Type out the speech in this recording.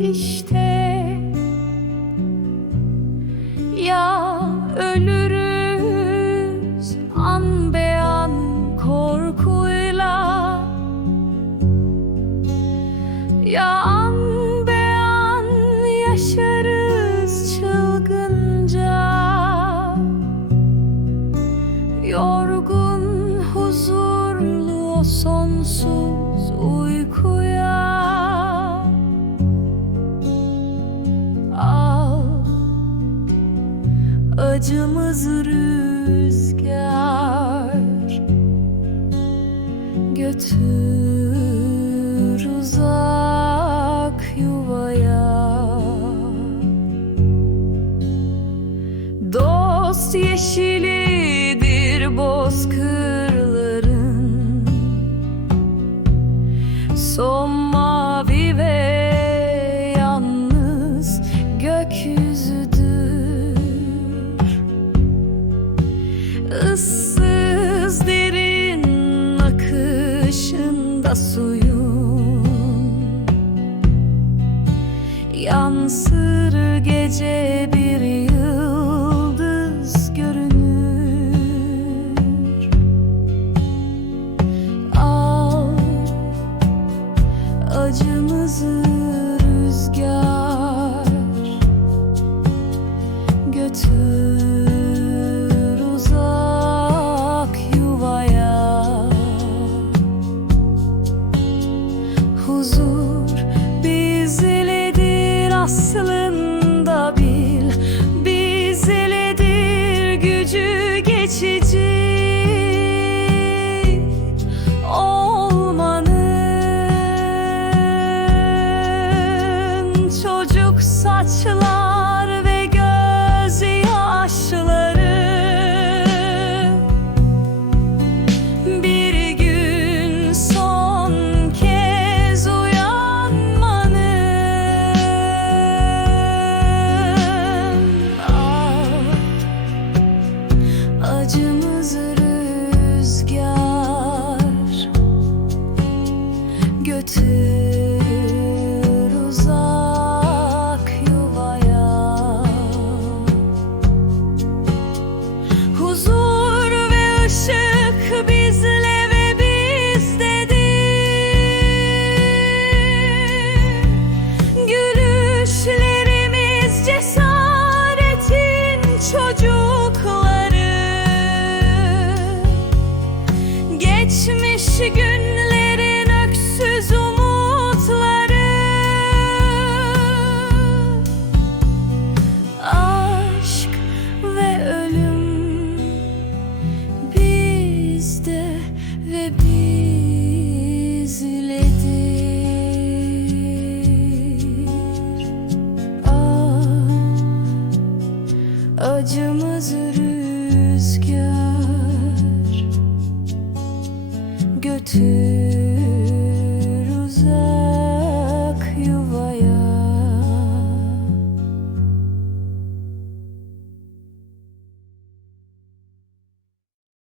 işte. Ya ölürüz an be an korkuyla. Ya an be an yaşarız çılgınca. Yorgun huzurlu o sonsuz uyku acımızı rüzgar Götür uzak yuvaya. Dost yeşilidir suyun Yansır gece bir bizledir Geçmiş günlerin öksüz umutları. Aşk ve ölüm bizde ve bizledir. Ah, Acımızı 去